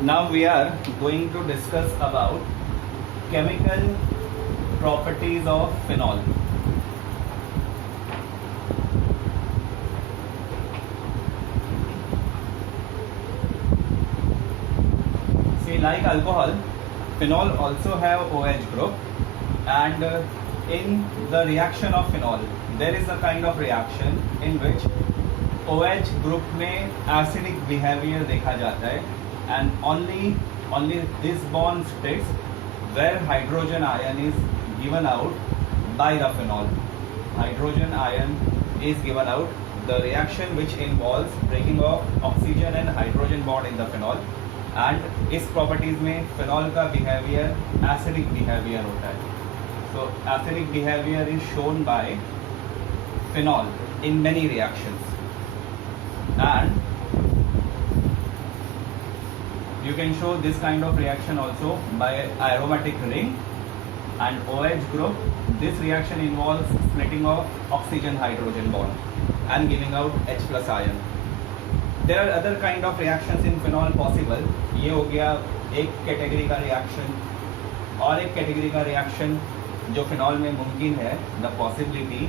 Now we are going to discuss about chemical properties of phenol. See, like alcohol, phenol also have OH group, and in the reaction of phenol there is a kind of reaction in which OH group में acidic behavior देखा जाता है, and only this bond sticks where hydrogen ion is given out by the phenol. Hydrogen ion is given out. The reaction which involves breaking of oxygen and hydrogen bond in the phenol, and इस properties में phenol का behavior acidic behavior होता है. So acidic behavior is shown by phenol in many reactions, and you can show this kind of reaction also by aromatic ring and OH group. This reaction involves splitting of oxygen hydrogen bond and giving out H plus ion. There are other kind of reactions in phenol possible. ये हो गया एक category का reaction, और एक category का reaction जो phenol में मुमकिन है. The possibility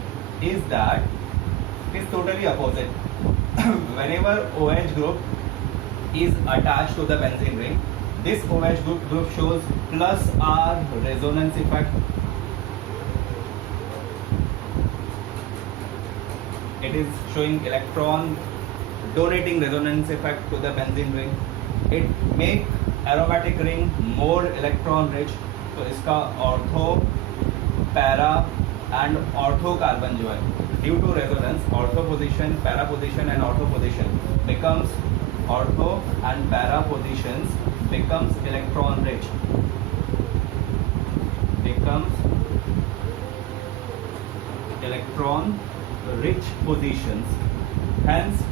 is that is totally opposite. whenever OH group is attached to the benzene ring, this OH group shows plus R resonance effect. It is showing electron donating resonance effect to the benzene ring. It make aromatic ring more electron rich. तो इसका ortho, para and ortho carbon जो है, due to resonance ortho position, para position and ortho position becomes ortho and para positions becomes electron rich, positions. Hence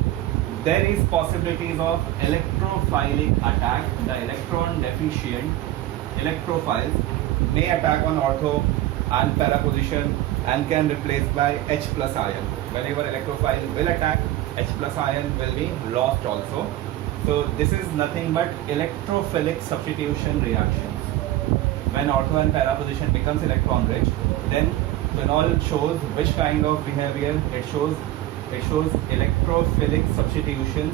there is possibilities of electrophilic attack. The electron deficient electrophiles may attack on ortho and para position and can replace by H plus ion. Whenever electrophile will attack, H plus ion will be lost also. So this is nothing but electrophilic substitution reactions. When ortho and para position becomes electron rich, then phenol shows which kind of behavior it shows. It shows electrophilic substitutions.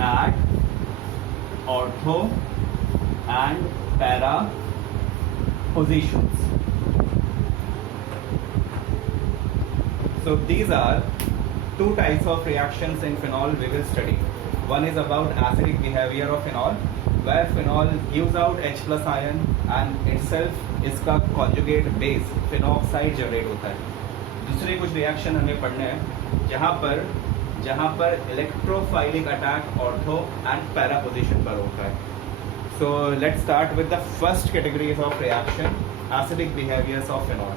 At ortho and para positions. So these are two types of reactions in phenol we will study. One is about acidic behavior of phenol, where phenol gives out H plus ion and itself इसका conjugate base phenoxide generate होता है. दूसरे कुछ reaction हमें पढ़ने हैं जहाँ पर electrophilic attack ortho and para position पर होता है. So let's start with the first categories of reaction, acidic behaviors of phenol.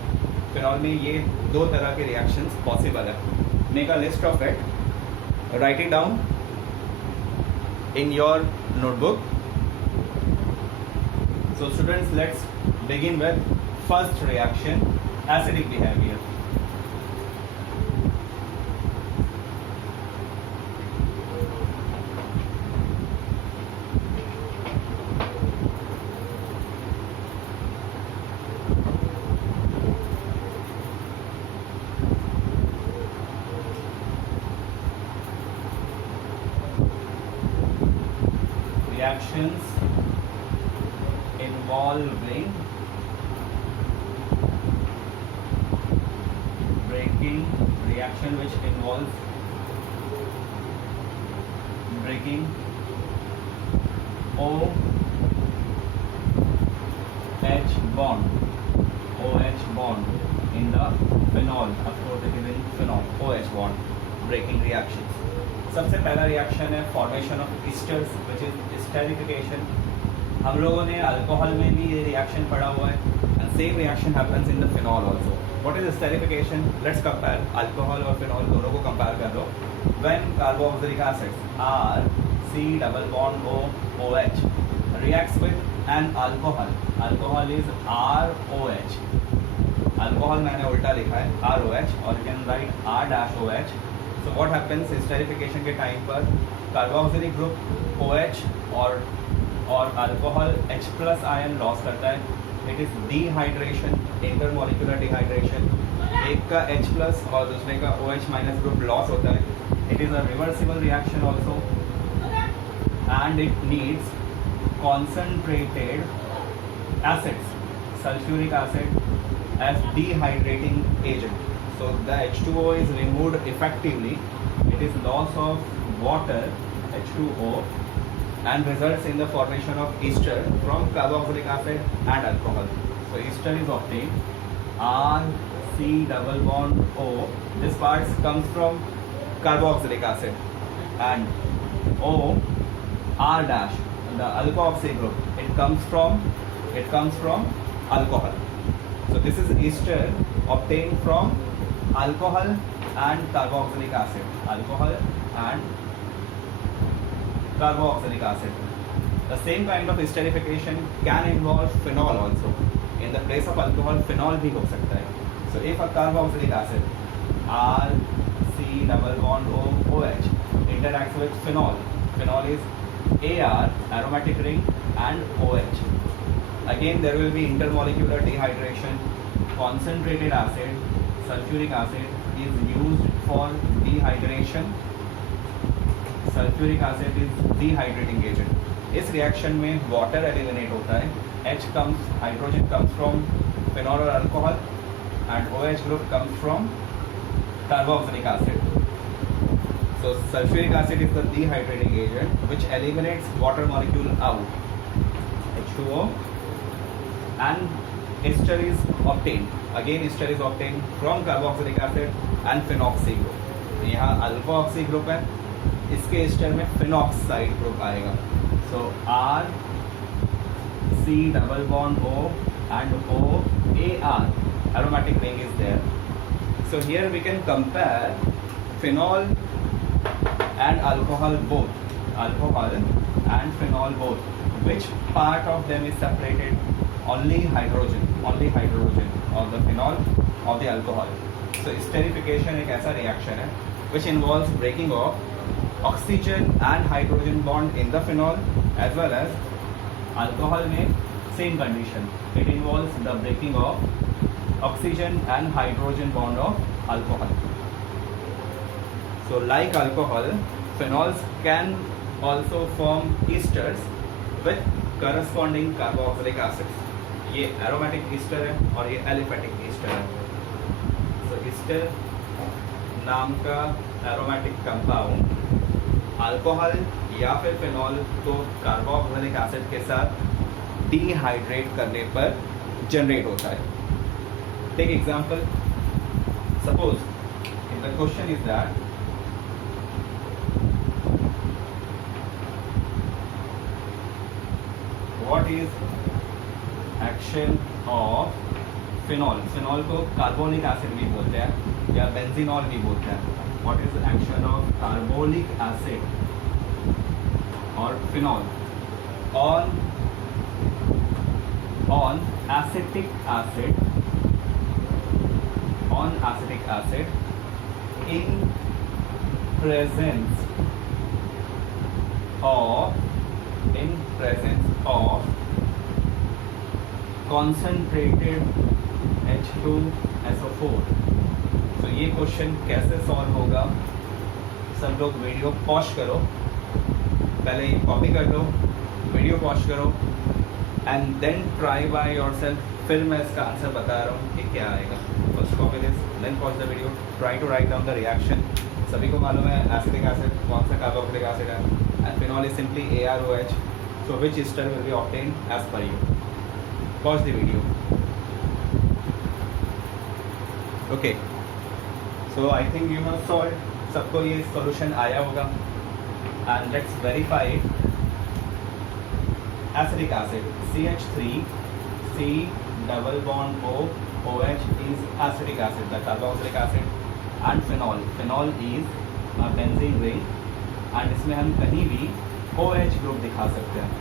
Phenol में ये दो तरह के reactions possible है. Make a list of it. Write it down in your notebook. So students, let's begin with first reaction, acidic behavior. Reactions involving breaking, reaction which involves breaking OH bond in the phenol. Of course it is in phenol, OH bond, breaking reactions. सबसे पहला reaction है formation of esters, which is esterification. हम लोगों ने alcohol में भी ये reaction पढ़ा हुआ है, and same reaction happens in the phenol also. What is esterification? Let's compare alcohol और फिनॉल, दोनों को कंपेयर कर लो. When carboxylic acids are C double bond O OH reacts with an alcohol is ROH. Alcohol मैंने उल्टा लिखा है ROH और you can right R-OH. So what happens esterification के टाइम पर कार्बोक्सिलिक ग्रुप OH और अल्कोहल H+ आयन लॉस करता है. It is dehydration, intermolecular dehydration. एक का H+ और दूसरे का OH- ग्रुप लॉस होता है. It is a reversible reaction also and it needs concentrated acids, sulfuric acid as dehydrating agent. So the H2O is removed effectively. It is loss of water, H2O, and results in the formation of ester from carboxylic acid and alcohol. So ester is obtained. R-C-double-bond-O. This part comes from carboxylic acid and O R dash, the alkoxy group, it comes from alcohol. So this is ester obtained from alcohol and carboxylic acid. Alcohol and carboxylic acid. The same kind of esterification can involve phenol also. In the place of alcohol, phenol भी हो सकता है. So if a carboxylic acid R-C-double-bond-O-OH interacts with phenol, phenol is AR, aromatic ring, and OH. Again, there will be intermolecular dehydration. Concentrated acid, sulfuric acid is used for dehydration. Sulfuric acid is dehydrating agent. इस reaction में water eliminate होता है. hydrogen comes from phenol or alcohol, and OH group comes from carboxylic acid. So sulfuric acid is the dehydrating agent which eliminates water molecule out, H2O, and ester is obtained. Again ester is obtained from carboxylic acid and phenoxy group. यहाँ alkoxy group है, इसके ester में phenoxide group आएगा. So R-C-double-bond-O and O-AR, aromatic ring is there. So here we can compare phenol and alcohol both, alcohol and phenol both. Which part of them is separated? Only hydrogen of the phenol of the alcohol. So esterification एक ऐसा reaction है which involves breaking of oxygen and hydrogen bond in the phenol, as well as alcohol में same condition. It involves the breaking of oxygen and hydrogen bond of alcohol. So like alcohol, phenols can also form esters with corresponding carboxylic acids. ये aromatic ester है और ये aliphatic ester है. So ester नाम का aromatic compound alcohol या फिर phenol को कार्बोक्सिलिक एसिड के साथ डिहाइड्रेट करने पर जनरेट होता है. Take example. Suppose the question is that what is action of phenol. Phenol को कार्बोनिक एसिड भी बोलते हैं या बेंजीनॉल भी बोलते हैं. What is action of carbonic acid और phenol on acetic acid in presence of concentrated H2SO4. तो ये क्वेश्चन कैसे सॉल्व होगा? सब लोग वीडियो पॉज करो, पहले कॉपी कर लो, वीडियो पॉज करो and then try by yourself. फिर मैं इसका आंसर बता रहा हूँ कि क्या आएगा. First copy this, then pause the video, try to write down the reaction. सभी को मालूम है एसिटिक एसिड कौन सा कार्बोक्सिलिक एसिड है, and phenol is simply AROH. So which ester will be obtained as per you. Pause the video. Okay, so I think you have solve. सबको ये solution आया होगा. And let's verify. Acetic acid CH3C-double-bond-O-OH is acetic acid, the carboxylic acid, and phenol is a benzene ring, and इसमें हम कहीं भी OH group दिखा सकते हैं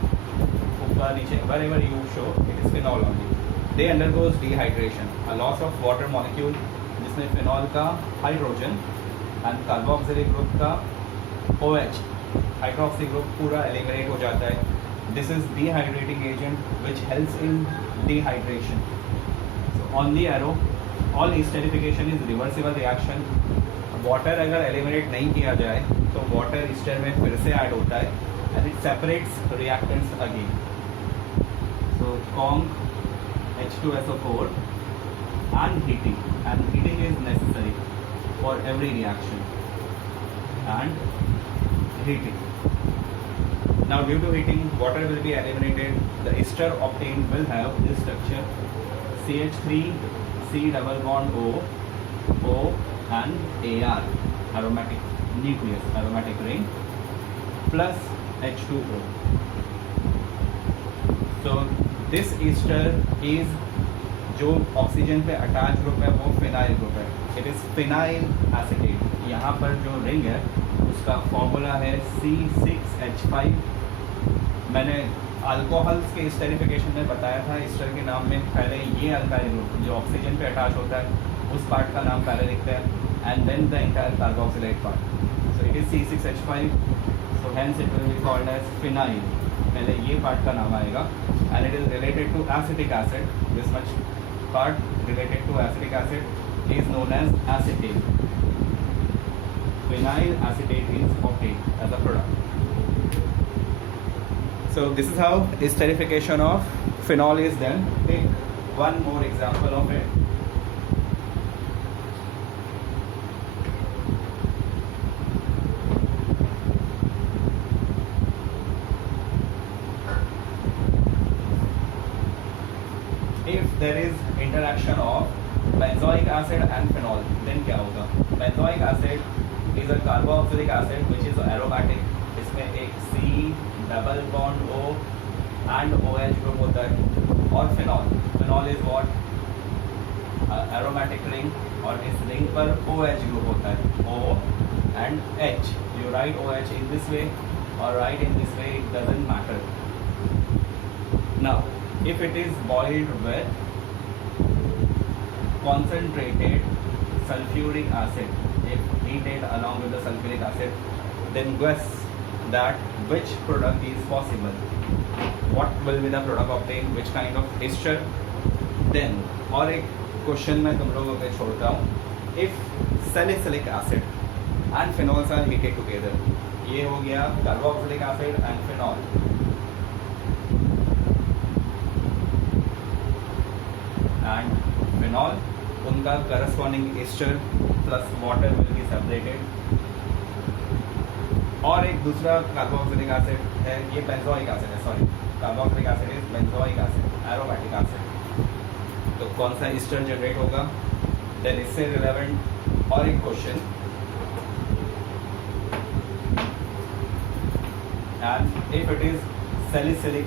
ऊपर नीचे, wherever you show it is phenol only. They undergoes dehydration, a loss of water molecule, जिसमें फिनॉल का हाइड्रोजन एंड कार्बोक्सिलिक ग्रुप का OH हाइड्रोक्सी ग्रुप पूरा एलिमिनेट हो जाता है। This is dehydrating agent which helps in dehydration. So on the arrow all esterification is reversible reaction. Water अगर eliminate नहीं किया जाए तो वाटर ईस्टर में फिर से ऐड होता है and it separates reactants again. So Kong H2SO4 and heating is necessary for every reaction and heating. Now due to heating water will be eliminated, the ester obtained will have this structure CH3 C double bond O O and AR aromatic nucleus, aromatic ring plus H2O. So this Easter is जो oxygen पे attach group है वो phenyl group है, it is phenyl acetate. यहाँ पर जो ring है उसका फॉर्मूला है C6H5। मैंने अल्कोहल्स के स्टेरिफिकेशन में बताया था, ईस्टर के नाम में पहले ये अल्काइल ग्रुप जो ऑक्सीजन पे अटैच होता है उस पार्ट का नाम पहले लिखते हैं and then the entire carboxylate part. So it is C6H5, so hence it will be called as phenyl. पहले ये पार्ट का नाम आएगा and it is related to acetic acid. This much part related to acetic acid is known as acetate. Phenyl acetate is obtained as a product. So this is how esterification of phenol is done. Take one more example of it. If there is interaction of benzoic acid and phenol, then क्या होगा? Benzoic acid is a carboxylic acid which is aromatic. इसमें एक C double bond O and OH group होता है। और phenol is what? Aromatic ring, और इस ring पर OH group होता है, O and H. You write OH in this way or write in this way, it doesn't matter. Now if it is boiled with concentrated sulfuric acid, if heated along with the sulfuric acid, then guess that which product is possible, what will be the product obtained, which kind of ester. Then और एक question मैं तुम लोगों पे छोड़ता हूँ, if salicylic acid and phenols are heated together, ये हो गया carboxylic acid and phenol, and phenol, उनका corresponding ester plus water will be separated। और एक दूसरा कार्बोक्सिलिक एसिड है, ये बेंजोइक एसिड है, sorry carboxylic acid is benzoic acid, aromatic acid. तो कौन सा ester जनरेट होगा? देन इससे रिलेवेंट और एक question, and if it is salicylic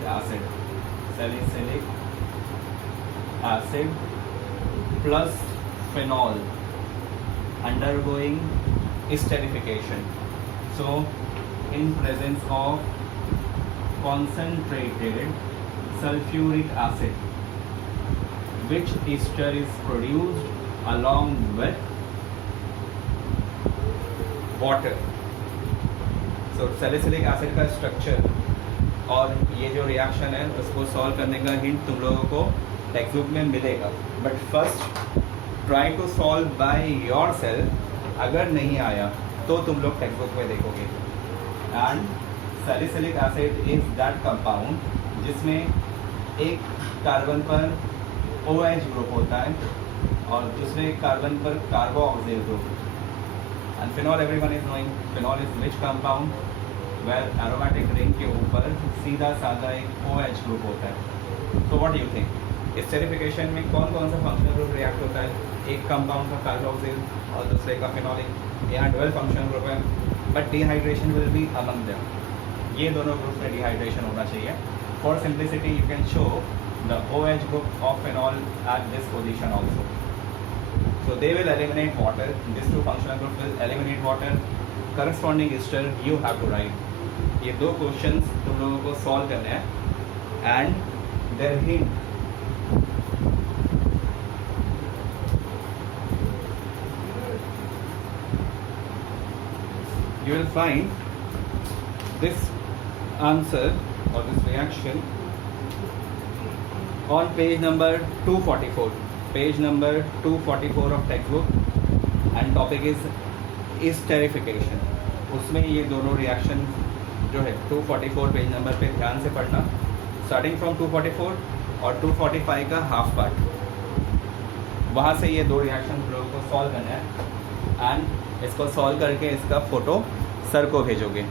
acid plus phenol undergoing esterification. So in presence of concentrated sulfuric acid, which ester is produced along with water. So salicylic acid का structure और ये जो reaction है उसको solve करने का hint तुम लोगों को टेक्स्ट बुक में मिलेगा, but first try to solve by yourself. अगर नहीं आया तो तुम लोग टेक्स्ट बुक में देखोगे। And salicylic acid is that compound जिसमें एक कार्बन पर OH ग्रुप होता है और दूसरे कार्बन पर carboxyl group. And phenol everyone is knowing, phenol is which compound where aromatic ring के ऊपर सीधा साधा एक OH ग्रुप होता है। So what do you think, esterification में कौन कौन सा फंक्शनल ग्रुप रिएक्ट होता है? एक कंपाउंड का कार्बोक्सिल और दूसरे का फिनॉलिक, यहाँ 12 फंक्शनल ग्रुप है, but dehydration will be among them. ये दोनों ग्रुप में डिहाइड्रेशन होना चाहिए। For simplicity you can show the OH group of phenol at this position also. So they will eliminate water. These two functional groups will eliminate water. Corresponding ester you have to write. ये दो questions तुम लोगों को solve करने हैं and there hint you will find this answer or this reaction on page number 244. Page number 244 of textbook, and topic is esterification. उसमें ये दोनों रिएक्शन जो है 244 पेज नंबर पे ध्यान से पढ़ना, स्टार्टिंग फ्रॉम 244 और 245 का हाफ पार्ट, वहाँ से ये दो रिएक्शन लोगों को सॉल्व करना है एंड इसको सॉल्व करके इसका फ़ोटो सर को भेजोगे.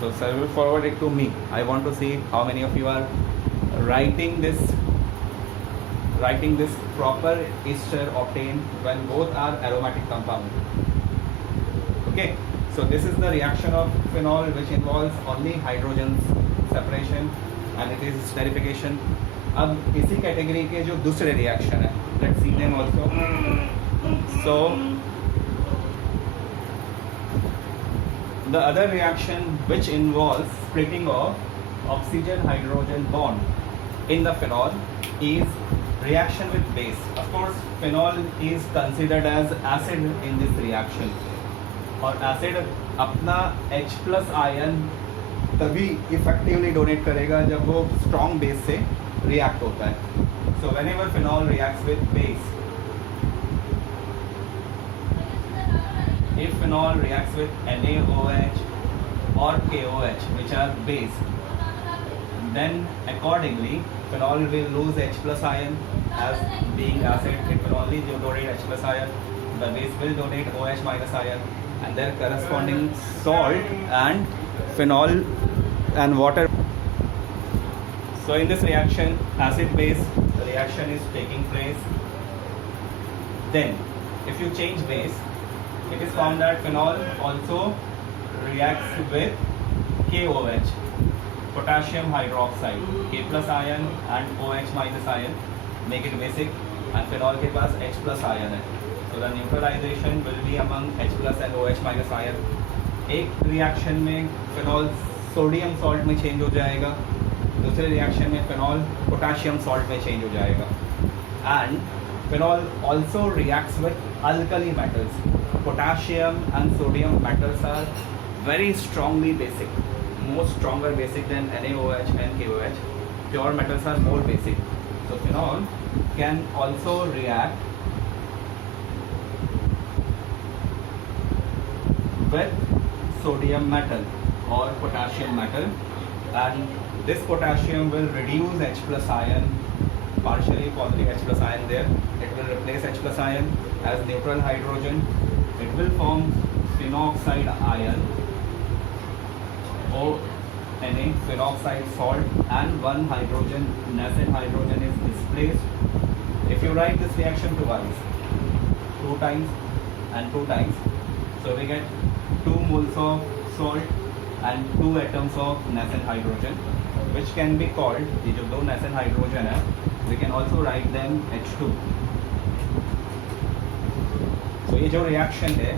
So sir will forward it to me. I want to see how many of you are writing this proper ester obtained when both are aromatic compound. Okay, so this is the reaction of phenol which involves only hydrogen separation and it is esterification. अब इसी category के जो दूसरे reaction है, let's see them also. So the other reaction which involves splitting of oxygen hydrogen bond in the phenol is reaction with base. Of course, phenol is considered as acid in this reaction. और acid अपना H plus ion तभी effectively donate करेगा जब वो strong base से react होता है. So when ever phenol reacts with base, if phenol reacts with NaOH or KOH which are base, then accordingly phenol will lose H plus ion as being acid. It will only donate H plus ion. The base will donate OH minus ion, and their corresponding salt and phenol and water. So in this reaction, acid base reaction is taking place. Then if you change base, it is found that phenol also reacts with KOH, potassium hydroxide. K plus ion and OH minus ion make it basic, and phenol के पास H plus ion है. So the neutralization will be among H plus and OH minus ion. एक reaction में phenol sodium salt में change हो जाएगा, दूसरे reaction में phenol potassium salt में चेंज हो जाएगा. And phenol also reacts with alkali metals. Potassium and sodium metals are very strongly basic, more stronger basic than NaOH and KOH. Pure metals are more basic. So phenol can also react with sodium metal or potassium metal, and this potassium will reduce H plus ion, partially positive H plus ion there. It will replace H plus ion as neutral hydrogen. It will form phenoxide ion, ONA, phenoxide salt, and one hydrogen, nascent hydrogen is displaced. If you write this reaction twice, 2 times and 2 times, so we get 2 moles of salt and 2 atoms of nascent hydrogen, which can be called, ये जो दो nascent hydrogen है, we can also write them H2. तो ये जो reaction है,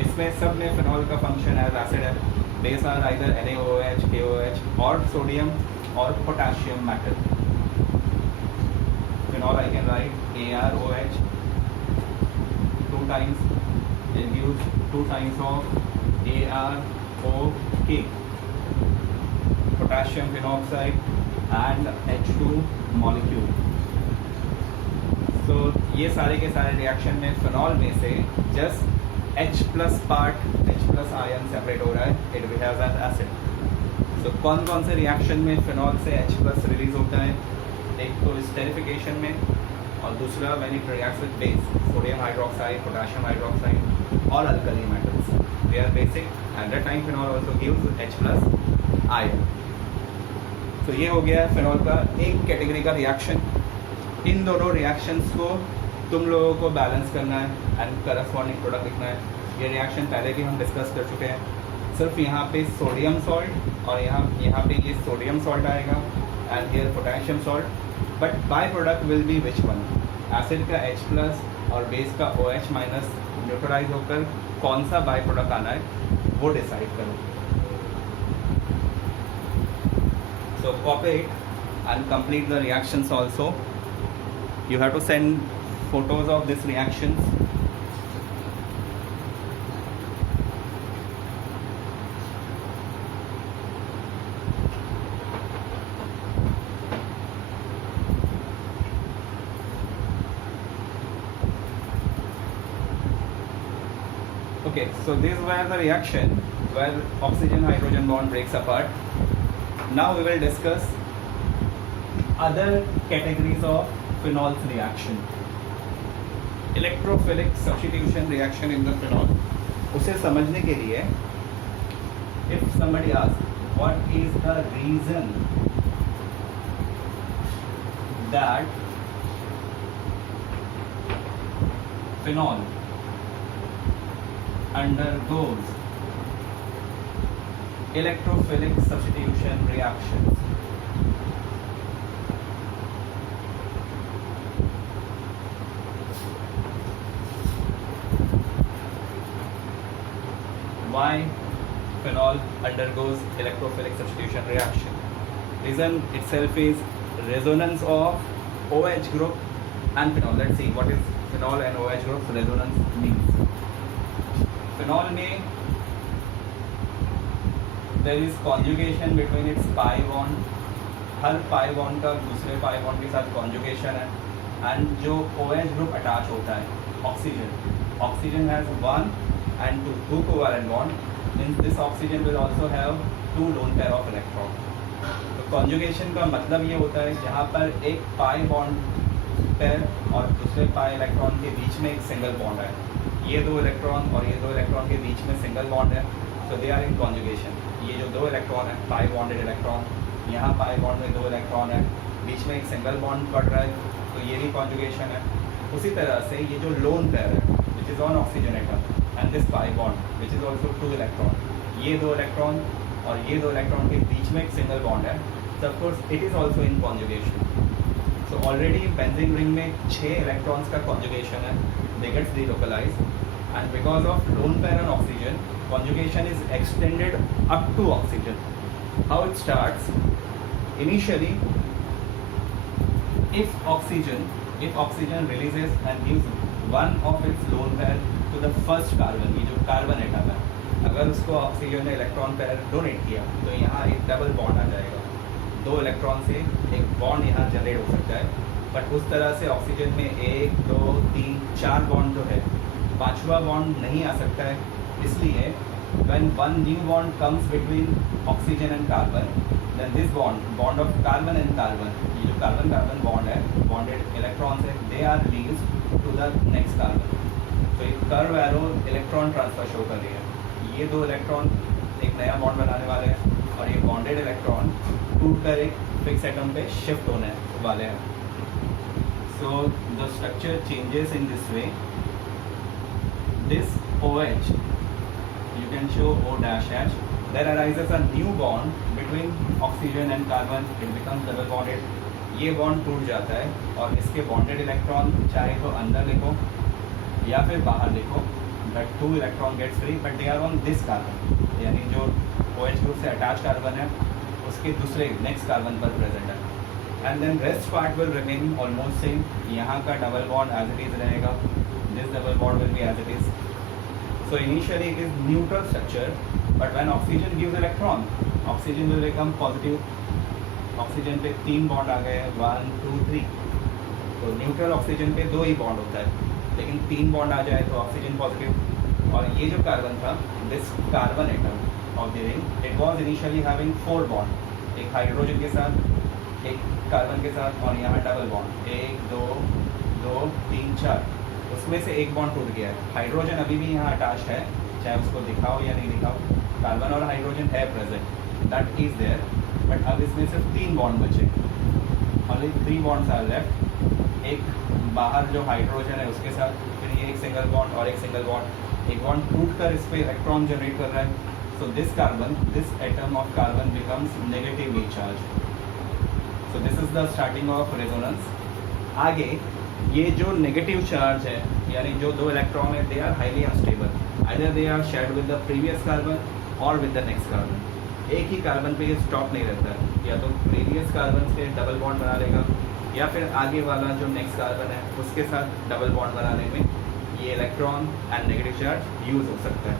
इसमें सब में फिनॉल का फंक्शन एज एसिड है. Base are either NaOH, KOH और सोडियम और potassium metal. Phenol I can write ArOH 2 times, it gives 2 times of ArOK, potassium phenoxide and H2 molecule. तो ये सारे के सारे रिएक्शन में फिनॉल में से just H plus part, H plus ion separate हो रहा है. It behaves as acid. तो कौन कौन से रिएक्शन में फिनॉल से H प्लस रिलीज होता है? एक तो स्टेरिफिकेशन में, और दूसरा when it reacts with base, sodium hydroxide, potassium hydroxide और alkali metals, they are basic. At that time phenol also gives H plus ion. तो ये हो गया फिनॉल का एक कैटेगरी का रिएक्शन. इन दोनों रिएक्शंस को तुम लोगों को बैलेंस करना है एंड करस्पॉन्डिंग प्रोडक्ट लिखना है. ये रिएक्शन पहले भी हम डिस्कस कर चुके हैं. सिर्फ यहाँ पे सोडियम सॉल्ट और यहाँ पे ये सोडियम सॉल्ट आएगा and here potassium salt. But by product will be which one? Acid का H प्लस और बेस का OH माइनस न्यूट्रलाइज होकर कौन सा बाय प्रोडक्ट आना है वो डिसाइड करो. सो copy it and complete the reactions also. You have to send photos of these reactions. Okay, so this were the reaction where oxygen hydrogen bond breaks apart. Now we will discuss other categories of phenols reaction. Electrophilic substitution reaction in the phenol. उसे समझने के लिए if somebody asks what is the reason that phenol undergoes electrophilic substitution reactions, why phenol undergoes electrophilic substitution reaction? Reason itself is resonance of OH group and phenol. Let's see what is phenol and OH groups resonance means. Phenol में there is conjugation between its pi bond. Her pi bond का दूसरे pi bond के साथ conjugation है, and जो OH group attach होता है oxygen has one and two covalent bond, means this oxygen will also have two lone pair of electron. तो conjugation का मतलब ये होता है जहाँ पर एक pi bond pair और दूसरे pi electron के बीच में एक single bond है, ये दो इलेक्ट्रॉन और ये दो इलेक्ट्रॉन के बीच में सिंगल बॉन्ड है, so they are in conjugation. ये जो दो इलेक्ट्रॉन है pi bonded इलेक्ट्रॉन, यहाँ pi bond में दो इलेक्ट्रॉन है, बीच में एक सिंगल बॉन्ड पड़ रहा है, तो ये भी conjugation है. उसी तरह से ये जो लोन पेयर है which is on oxygen atom and this pi bond which is also two electron, ये दो इलेक्ट्रॉन और ये दो इलेक्ट्रॉन के बीच में एक सिंगल बॉन्ड है, so of course it is also in conjugation. So already benzene ring में 6 इलेक्ट्रॉन्स का conjugation है, they get delocalized, and because of lone pair on oxygen, conjugation is extended up to oxygen. How it starts? Initially, if oxygen releases and gives one of its lone pair to the first carbon, ये जो carbon atom है, अगर उसको oxygen ने electron pair donate किया तो यहाँ एक डबल बॉन्ड आ जाएगा, दो इलेक्ट्रॉन से एक बॉन्ड यहाँ जनरेट हो सकता है. बट उस तरह से ऑक्सीजन में 1, 2, 3, 4 बॉन्ड जो है, पांचवा बॉन्ड नहीं आ सकता है. इसलिए when one new bond comes between oxygen and carbon, then this bond of carbon and carbon, ये जो कार्बन कार्बन बॉन्ड है, bonded electrons है, they are released to the next carbon. तो एक curve arrow electron transfer show कर रही है. ये दो इलेक्ट्रॉन एक नया बॉन्ड बनाने वाले हैं और ये बॉन्डेड इलेक्ट्रॉन टूटकर एक फिक्स एटम पे शिफ्ट होने वाले हैं. So the structure changes in this way. This OH, you can show O dash H. There arises a new bond between oxygen and carbon. It becomes double bonded. ये bond टूट जाता है और इसके बॉन्डेड इलेक्ट्रॉन चाहे तो अंदर लिखो या फिर बाहर लिखो, but 2 electron gets free, but they are on this carbon. यानी जो OH group से अटैच कार्बन है उसके दूसरे नेक्स्ट कार्बन पर प्रेजेंट है. And then rest part will remain almost same. यहाँ का double bond as it is रहेगा. This double bond will be as it is. So initially it is neutral structure, but when oxygen gives electron, oxygen will become positive. Oxygen पे 3 bond आ गए, 1, 2, 3. तो neutral oxygen पे 2 ही bond होता है, लेकिन 3 bond आ जाए तो ऑक्सीजन पॉजिटिव. और ये जो कार्बन था, this carbon atom of the ring, it was initially having 4 bond, एक हाइड्रोजन के साथ, एक कार्बन के साथ, और यहाँ डबल बॉन्ड 1, 2, 2, 3, 4. उसमें से एक बॉन्ड टूट गया है. हाइड्रोजन अभी भी यहाँ अटैच है, चाहे उसको दिखाओ या नहीं दिखाओ, कार्बन और हाइड्रोजन है present, that is there. But अब इसमें सिर्फ 3 बॉन्ड बचे, ओनली 3 बॉन्ड्स आर लेफ्ट. एक बाहर जो हाइड्रोजन है उसके साथ, फिर ये एक सिंगल बॉन्ड और एक सिंगल बॉन्ड, एक बॉन्ड टूट कर इस पर इलेक्ट्रॉन जनरेट कर रहा है. So this carbon, this atom of carbon becomes negatively charge. So this is the starting of resonance. आगे ये जो नेगेटिव चार्ज है, यानी जो 2 इलेक्ट्रॉन है, they are highly unstable. Either they are shared with the previous carbon और with the next carbon. एक ही कार्बन पे ये स्टॉप नहीं रहता है, या तो प्रीवियस कार्बन से डबल बॉन्ड बना लेगा या फिर आगे वाला जो नेक्स्ट कार्बन है उसके साथ डबल बॉन्ड बनाने में ये electron and negative charge use हो सकता है.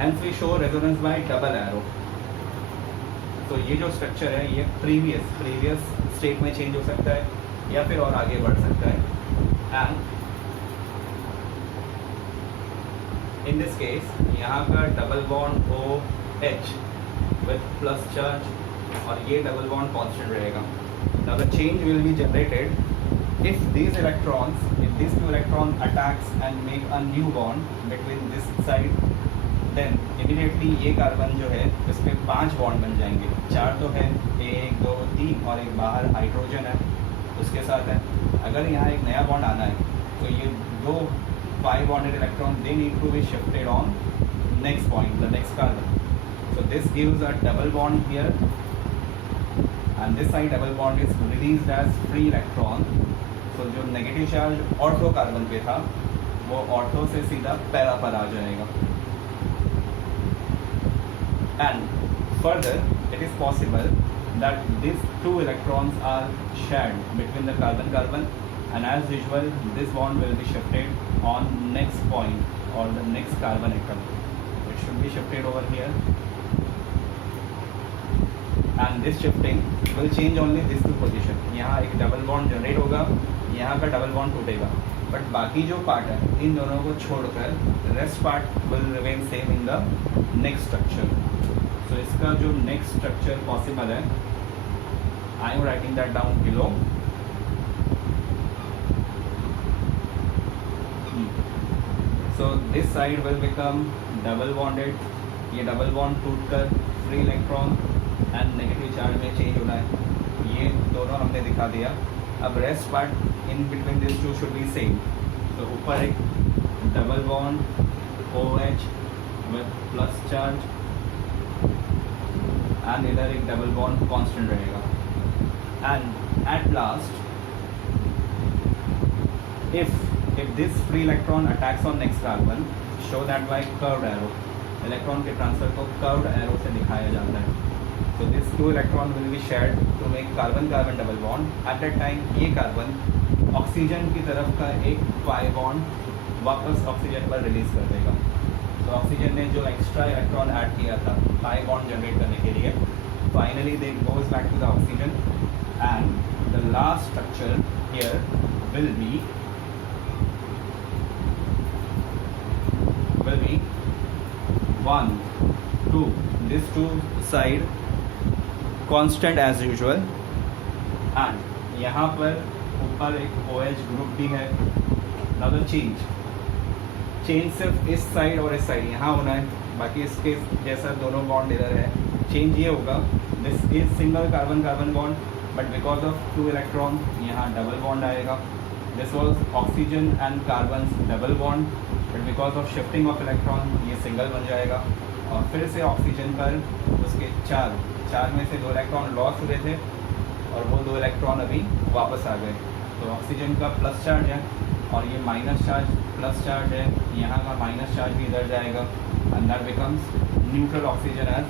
Hence we show resonance by double arrow. तो ये जो स्ट्रक्चर है ये प्रीवियस स्टेट में चेंज हो सकता है या फिर और आगे बढ़ सकता है. एंड इन दिस केस यहाँ का double bond OH with plus charge और ये डबल बॉन्ड कांस्टेंट रहेगा. Now the change will be generated if these two electrons attacks and make a new bond between this side, then immediately ये carbon जो है इसमें 5 bond बन जाएंगे. 4 तो है, 1 2 3 और एक बाहर हाइड्रोजन है उसके साथ है. अगर यहाँ एक नया बॉन्ड आना है तो ये दो 5 bonded electron they need to be shifted on next point, the next carbon. So this gives a double bond here, and this side double bond is released as free electron. So जो negative charge ortho carbon पे था वो ortho से सीधा para पर आ जाएगा. And further it is possible that these 2 electrons are shared between the carbon, and as usual this bond will be shifted on next point or the next carbon atom. It should be shifted over here, and this shifting will change only these 2 position. यहाँ एक double bond generate होगा, यहाँ का double bond टूटेगा, but बाकी जो part है इन दोनों को छोड़कर rest part will remain same in the next structure. So इसका जो नेक्स्ट स्ट्रक्चर पॉसिबल है, I am writing that down below. So this side will become double bonded. ये डबल बॉन्ड टूटकर free electron and negative charge में change होना है. ये दोनों हमने दिखा दिया. अब rest part in between this two should be same. तो ऊपर एक double bond OH with plus charge and इधर एक डबल बॉन्ड कांस्टेंट रहेगा. And at last if this free electron attacks on next carbon, show that by curved arrow. Electron के transfer को curved arrow से दिखाया जाता है. So this 2 electron will be shared to make carbon-carbon double bond. At that time ये carbon oxygen की तरफ का एक pi bond वापस ऑक्सीजन पर रिलीज कर देगा. तो ऑक्सीजन ने जो एक्स्ट्रा इलेक्ट्रॉन ऐड किया था pi bond जनरेट करने के लिए, finally they goes back to the oxygen, and the last structure here will be 1 2 this 2 side constant as usual, and यहाँ पर ऊपर एक OH ग्रुप भी है. Now the change सिर्फ इस साइड और इस साइड यहाँ होना है, बाकी इसके जैसा दोनों बॉन्ड इधर है. चेंज ये होगा, this is single carbon carbon bond, but because of 2 electron यहाँ डबल बॉन्ड आएगा. This was oxygen and carbon double bond, but because of shifting of electron ये सिंगल बन जाएगा. और फिर से ऑक्सीजन पर उसके 4 में से 2 इलेक्ट्रॉन लॉस हुए थे और वो 2 इलेक्ट्रॉन अभी वापस आ गए. तो ऑक्सीजन का प्लस चार्ज है और ये माइनस चार्ज प्लस चार्ज है. यहाँ का माइनस चार्ज भी इधर जाएगा, and that becomes neutral oxygen as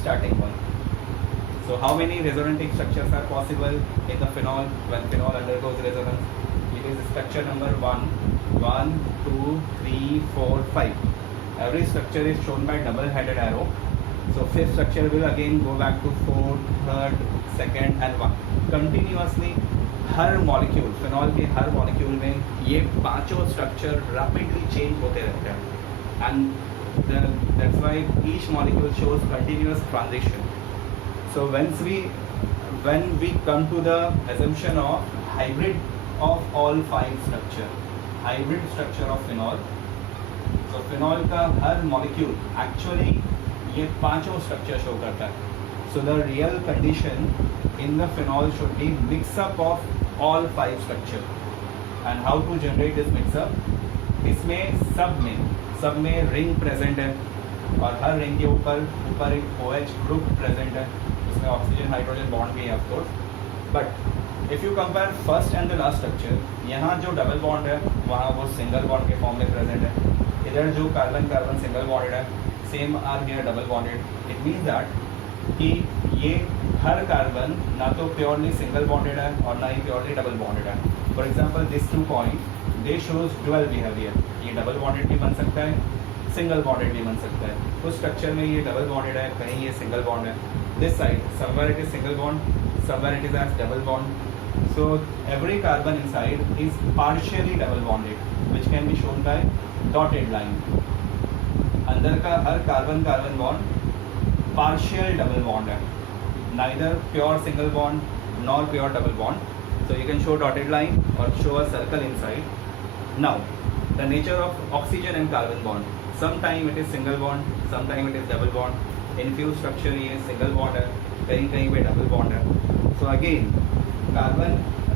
starting point. So how many resonating structures are possible in the phenol when phenol undergoes resonance? It is structure number 1, 2, 3, 4, 5. Every structure is shown by double-headed arrow. So fifth structure will again go back to 4th, 3rd, 2nd and 1. Continuously her molecule, phenol के हर molecule में ये पांचों structure rapidly change होते रहते हैं, and that's why each molecule shows continuous transition. So when we come to the assumption of hybrid of all 5 structure, hybrid structure of phenol. So phenol का हर molecule actually ये पांचों structure show करता है. So the real condition in the phenol should be mix up of all 5 structure. And how to generate this mix up? इसमें सब में ring present है और हर ring के ऊपर एक OH group present है. इसमें ऑक्सीजन हाइड्रोजन बॉन्ड भी है of course. But if you compare first and the last structure, यहाँ जो डबल बॉन्ड है वहाँ वो सिंगल बॉन्ड के फॉर्म में प्रेजेंट है. इधर जो कार्बन कार्बन सिंगल बॉन्डेड है, same are here double bonded. It means that कि ये हर कार्बन ना तो प्योरली सिंगल बॉन्डेड है और ना ही प्योरली डबल बॉन्डेड है. For example this 2 point they shows dual behaviour. ये डबल बॉन्डेड भी बन सकता है, सिंगल बॉन्डेड भी बन सकता है. उस स्ट्रक्चर में ये डबल बॉन्डेड है, कहीं ये सिंगल बॉन्ड है. This side, somewhere it is single bond, somewhere it is as double bond. So every carbon inside is partially double bonded, which can be shown by dotted line. अंदर का हर carbon carbon bond partial double bond है, neither pure single bond nor pure double bond. So you can show dotted line or show a circle inside. Now the nature of oxygen and carbon bond, sometime it is single bond, sometime it is double bond. In few structure ये single bond है, कहीं कहीं पे double bond है. So again carbon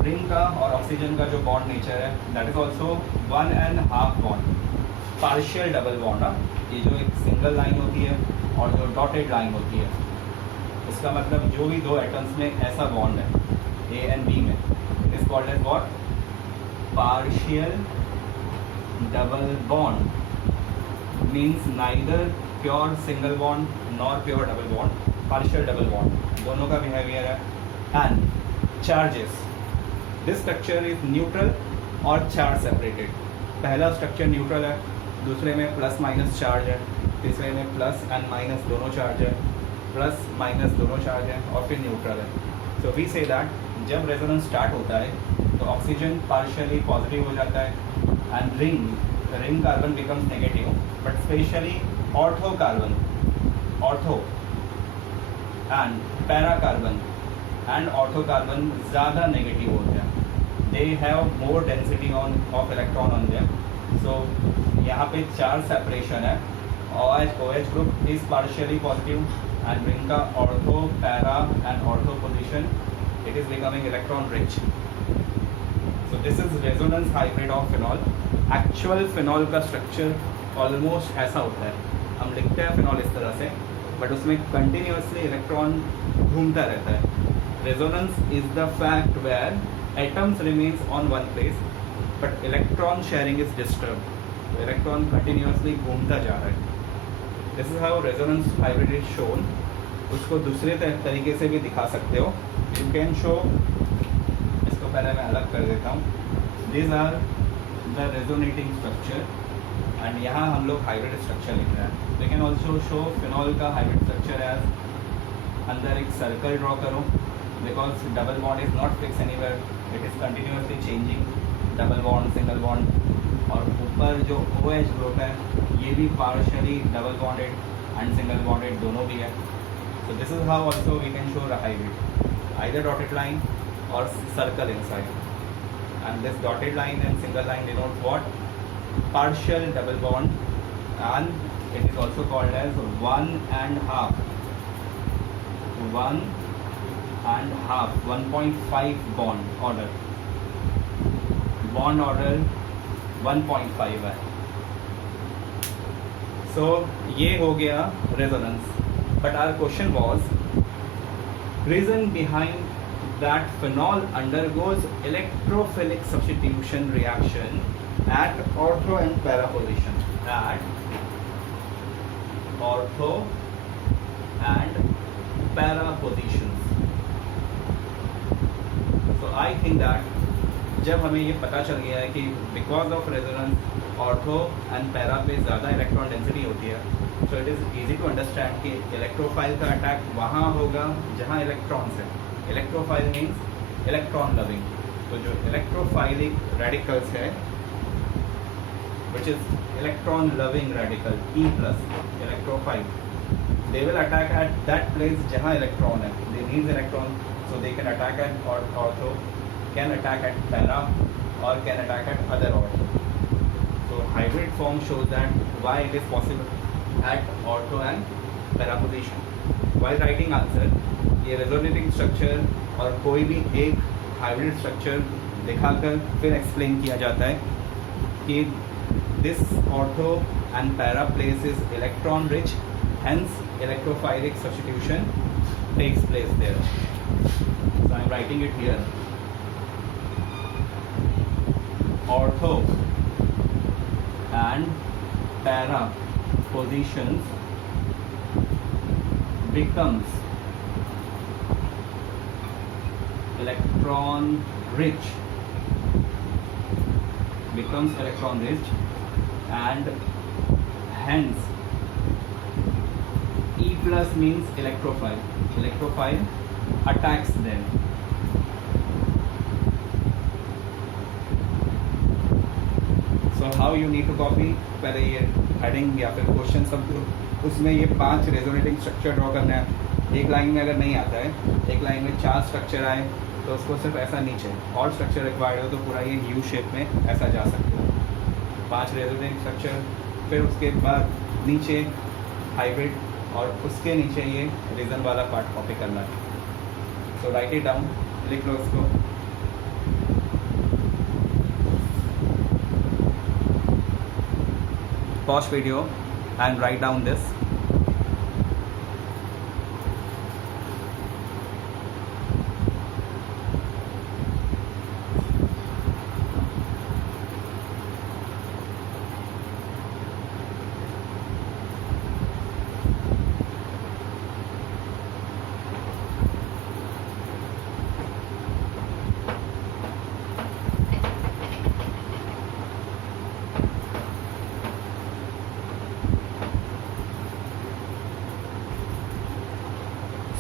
ring का और oxygen का जो बॉन्ड नेचर है that is also 1.5 bond, partial double bond. ये जो एक सिंगल लाइन होती है और जो डॉटेड लाइन होती है, इसका मतलब जो भी दो एटम्स में ऐसा बॉन्ड है A and B में, it is called as what? Partial double bond. Means neither pure single bond nor pure double bond, partial double bond. दोनों का behavior है. And charges, this structure is neutral और charge separated. पहला structure neutral है, दूसरे में plus minus charge है, तीसरे में प्लस एंड माइनस दोनों चार्ज है, प्लस माइनस दोनों चार्ज है और फिर न्यूट्रल है. सो वी से दैट जब रेजोनेंस स्टार्ट होता है तो ऑक्सीजन पार्शियली पॉजिटिव हो जाता है and ring carbon becomes negative, but specially ortho carbon, ortho and para carbon and ortho carbon ज़्यादा नेगेटिव होते हैं. They have more density of electron on them. So यहाँ पे चार सेपरेशन है. OH group is partially positive and ring का ortho, para and ortho position, it is becoming electron rich. So this is resonance hybrid of phenol. Actual phenol का structure almost ऐसा होता है. हम लिखते हैं phenol इस तरह से, but उसमें continuously electron घूमता रहता है. Resonance is the fact where atoms remains on one place, but electron sharing is disturbed. So electron continuously घूमता जा रहा है. This is how resonance hybrid is shown. उसको दूसरे तरीके से भी दिखा सकते हो. यू कैन शो, इसको पहले मैं अलग कर देता हूँ. This are the resonating structure and यहाँ हम लोग हाइब्रिड स्ट्रक्चर लिख रहे हैं. You can also show phenol का हाइब्रिड स्ट्रक्चर एज अंदर एक सर्कल ड्रॉ करो, because double bond is not fix anywhere, it is continuously changing. Double bond, single bond, और ऊपर जो OH ग्रुप है ये भी partially double bonded and single bonded दोनों भी है. So this is how also we can show the hybrid, either dotted line और circle inside. And this dotted line and single line denotes what? Partial double bond, and it is also called as 1.5, 1.5 bond order. Bond order 1.5 है. So ये हो गया resonance. But our question was reason behind that phenol undergoes electrophilic substitution reaction at ortho and para position, at ortho and para positions. So I think that जब हमें ये पता चल गया है कि because of resonance ortho and para पे ज़्यादा इलेक्ट्रॉन डेंसिटी होती है, so it is easy to understand कि इलेक्ट्रोफाइल का अटैक वहाँ होगा जहाँ इलेक्ट्रॉन्स है. Electrophile means electron loving. तो जो इलेक्ट्रोफाइलिक रेडिकल्स है which is electron loving radical E+, electrophile, they will attack at that place जहाँ इलेक्ट्रॉन है. They needs electron, so they can attack at ortho, can attack at para or can attack at other ortho. So hybrid form shows that why it is possible at ortho and para position. While writing answer, ये resonating structure और कोई भी एक hybrid structure दिखाकर फिर explain किया जाता है कि this ortho and para place is electron rich, hence electrophilic substitution takes place there. So I am writing it here. Ortho and para positions becomes electron rich, and hence E+ means electrophile attacks them. So so how you need to copy, पहले ये heading या फिर question सब उसमें ये 5 resonating structure draw करना है। एक लाइन में अगर नहीं आता है, एक लाइन में 4 स्ट्रक्चर आए तो उसको सिर्फ ऐसा नीचे और स्ट्रक्चर रिक्वायर्ड हो तो पूरा ये यू शेप में ऐसा जा सकते हो। 5 रेजोनेटिंग स्ट्रक्चर, फिर उसके बाद नीचे हाइब्रिड और उसके नीचे ये रीजन वाला पार्ट कॉपी करना है। सो राइट इट डाउन, लिख लो उसको। Pause video and write down this.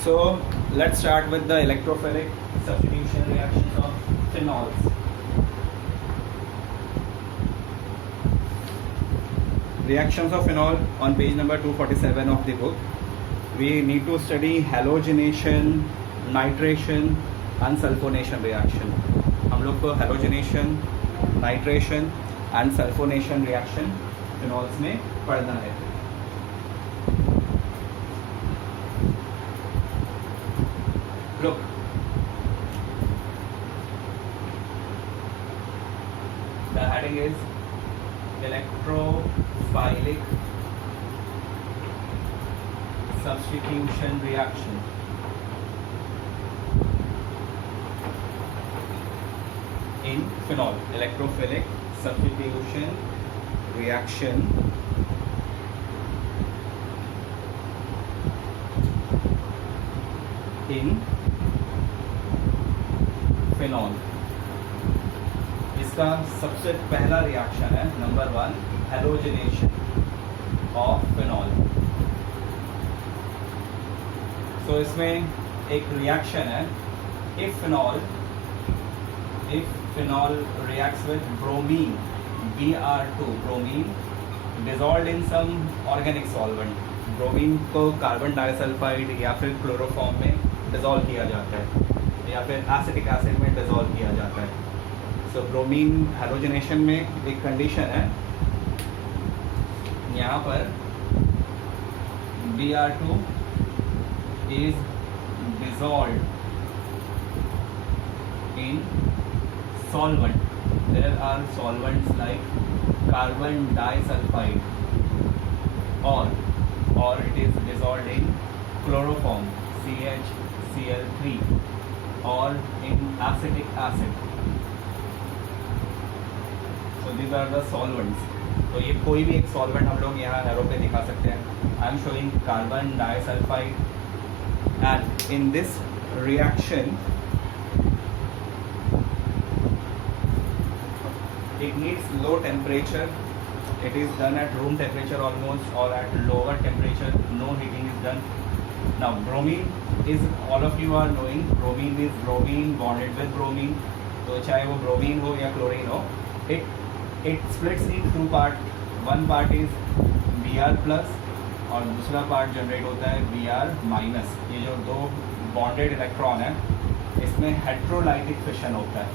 So let's start with the electrophilic substitution reactions of phenols. Reactions of phenol on page number 247 of the book. We need to study halogenation, nitration and sulfonation reaction. हम लोग को halogenation, nitration and sulfonation reaction phenols में पढ़ना है। Look, the heading is electrophilic substitution reaction. In phenol, electrophilic substitution reaction in phenol. इसका सबसे पहला reaction है number 1, halogenation of phenol. So इसमें एक रिएक्शन है, if phenol reacts with bromine Br2, bromine dissolved in some organic solvent. Bromine को carbon disulphide या फिर क्लोरोफॉर्म में डिजॉल्व किया जाता है या फिर एसिटिक एसिड में डिजॉल्व किया जाता है। सो ब्रोमीन हेलोजिनेशन में एक कंडीशन है, यहाँ पर Br2 is dissolved in solvent. There are solvents like carbon disulfide or it is dissolved in chloroform CHCl3 or in acetic acid. So these are the solvents. तो ये कोई भी एक सॉल्वेंट हम लोग यहाँ एरो पे दिखा सकते हैं। I am showing carbon disulphide and in this reaction it needs low temperature. It is done at room temperature almost or at lower temperature. No heating is done. Now bromine is, all of you are knowing, bromine is bromine bonded with bromine. तो चाहे वो bromine हो या chlorine हो, it splits in 2 parts. One part is Br plus और दूसरा part generate होता है Br माइनस। ये जो 2 बॉन्डेड इलेक्ट्रॉन है इसमें हेट्रोलाइटिक फिशन होता है,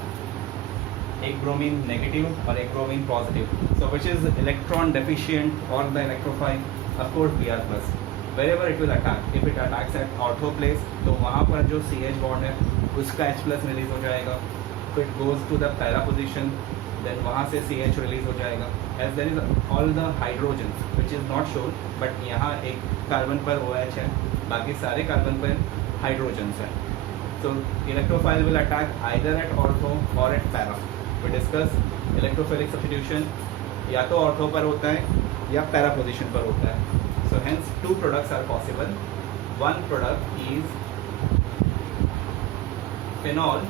एक ब्रोमीन नेगेटिव और एक bromine positive. So which is electron deficient और the electrophile, of course Br plus. Wherever it will attack, if it attacks at ortho place तो वहाँ पर जो CH बॉन्ड है उसका H प्लस रिलीज हो जाएगा। तो it goes to the para position, then वहाँ से CH रिलीज हो जाएगा। As there is all the hydrogens which is not shown, but यहाँ एक कार्बन पर OH है, बाकी सारे कार्बन पर हाइड्रोजन्स हैं। So electrophile will attack either at ortho और at para. We discuss electrophilic substitution या तो ऑर्थो पर होता है या पैरा पोजिशन पर होता है। So hence 2 products are possible. One product is phenol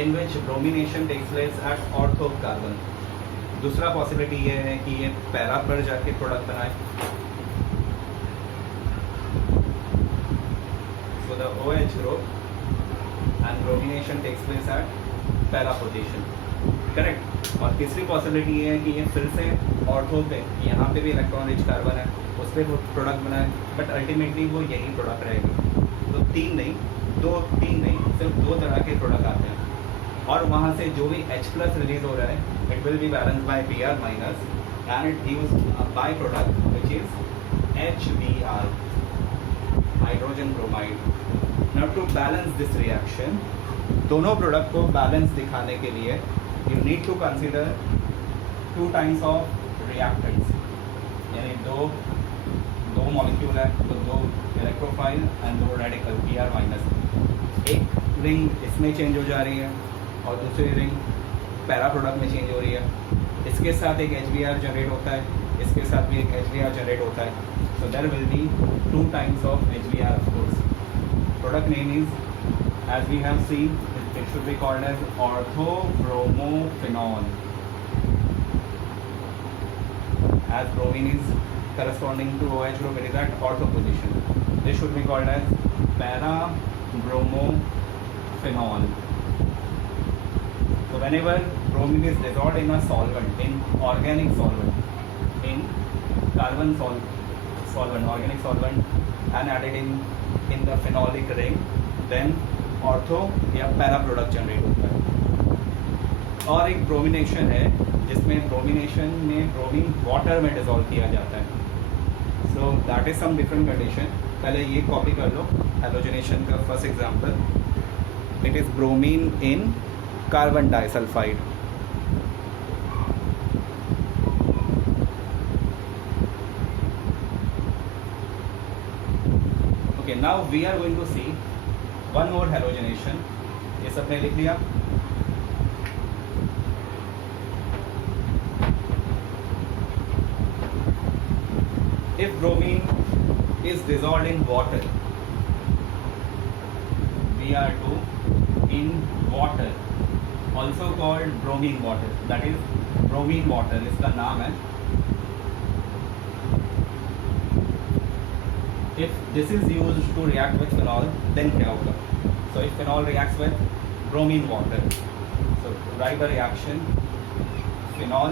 in which bromination takes place at ortho carbon. दूसरा possibility ये है कि ये पैरा पर जाके प्रोडक्ट बनाए। So the OH group and bromination takes place at para position. Correct. और तीसरी पॉसिबिलिटी ये है कि ये फिर से ऑर्थो पे यहाँ पे भी इलेक्ट्रॉन रिच कार्बन है, उस पर प्रोडक्ट बनाए, बट अल्टीमेटली वो यही प्रोडक्ट रहेगी। तो तीन नहीं सिर्फ दो तरह के प्रोडक्ट आते हैं, और वहाँ से जो भी H प्लस रिलीज हो रहा है it will be balance by Br minus and it gives a by product which is HBr, hydrogen bromide. Now to balance this reaction, दोनों प्रोडक्ट को बैलेंस दिखाने के लिए you need to consider two types of reactants, यानी दो molecule है तो दो इलेक्ट्रोफाइल एंड दो रेडिकल Br माइनस। एक रिंग इसमें चेंज हो जा रही है और दूसरी रिंग पैरा प्रोडक्ट में चेंज हो रही है। इसके साथ एक HBr जनरेट होता है, इसके साथ भी एक HBr जनरेट होता है। So there will be two types of HBr of course. Product name is, as we have seen, it should be called as orthobromophenol, as bromine is corresponding to OH group, it is at ortho position. This should be called as para-bromophenol. So whenever bromine is dissolved in a solvent, in organic solvent, in carbon solvent, organic solvent, and added in the phenolic ring, then ortho या para product generate होता है। और एक bromination है जिसमें bromination में bromine water में dissolve किया जाता है। So that is some different condition. पहले ये कॉपी कर लो हेलोजनेशन का first example, it is bromine in carbon disulphide. Okay, now we are going to see one more halogenation. ये सबने लिख लिया। If bromine is dissolved in water, Br2 in water, also called bromine water, that is bromine water इसका नाम है। If this is used to react with phenol, then क्या होगा? So if phenol reacts with bromine water, so write the reaction, phenol,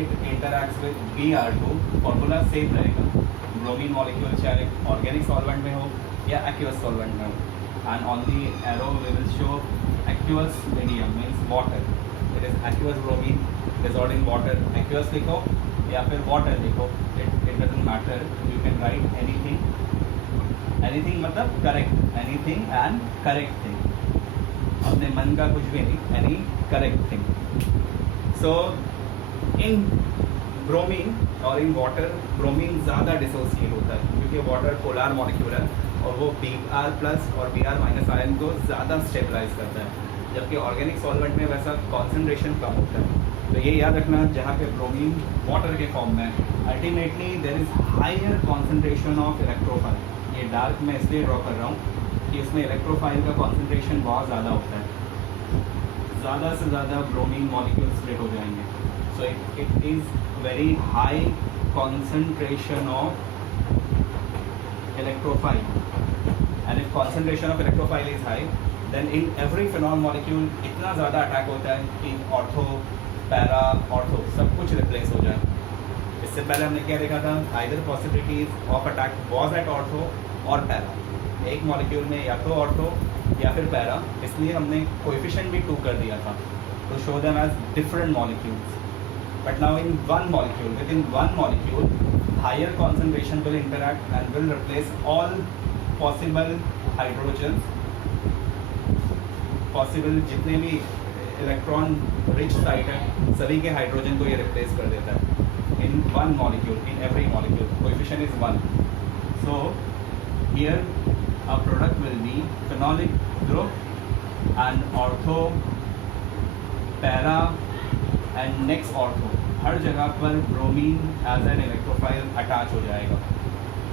it interacts with Br2, formula same रहेगा, bromine molecule चाहे organic solvent में हो या aqueous solvent में हो, and on the arrow we will show aqueous medium means water, it is aqueous bromine dissolved in water, aqueous लिखो या फिर वाटर लिखो, it doesn't matter, you can write anything. Anything मतलब correct, anything and correct thing, अपने मन का कुछ भी नहीं, any correct thing. So in bromine और इन वाटर, ब्रोमीन ज़्यादा डिसोसिएट होता है क्योंकि वाटर पोलर मॉलिक्यूल है और वो Br प्लस और Br माइनस आयन को ज़्यादा स्टेबलाइज करता है, जबकि ऑर्गेनिक सॉल्वेंट में वैसा कॉन्सेंट्रेशन कम होता है। तो ये याद रखना, जहाँ पे ब्रोमीन वाटर के फॉर्म में ultimately there is higher concentration of electrophile. ये डार्क में इसलिए ड्रॉ कर रहा हूँ कि इसमें इलेक्ट्रोफाइल का कॉन्सेंट्रेशन बहुत ज़्यादा होता है, ज़्यादा से ज़्यादा ब्रोमीन मॉलिक्यूल स्प्लिट हो जाएंगे। सो it is very high concentration of electrophile, and if concentration of electrophile is high, then in every phenol molecule इतना ज़्यादा अटैक होता है कि ऑर्थो, पैरा, ऑर्थो सब कुछ रिप्लेस हो जाए। इससे पहले हमने क्या देखा था, either possibilities of attack was at ortho और पैरा, एक मॉलिक्यूल में या तो ऑर्थो या फिर पैरा, इसलिए हमने कोएफिशिएंट भी 2 कर दिया था to show them as different molecules. But now in one molecule, within one molecule, higher concentration will interact and will replace all possible hydrogens, possible जितने भी इलेक्ट्रॉन रिच साइट है सभी के हाइड्रोजन को ये रिप्लेस कर देता है in one molecule, in every molecule. Coefficient is 1. So here our product will be phenolic group and ortho, para and next ortho. हर जगह पर bromine as an electrophile attach हो जाएगा।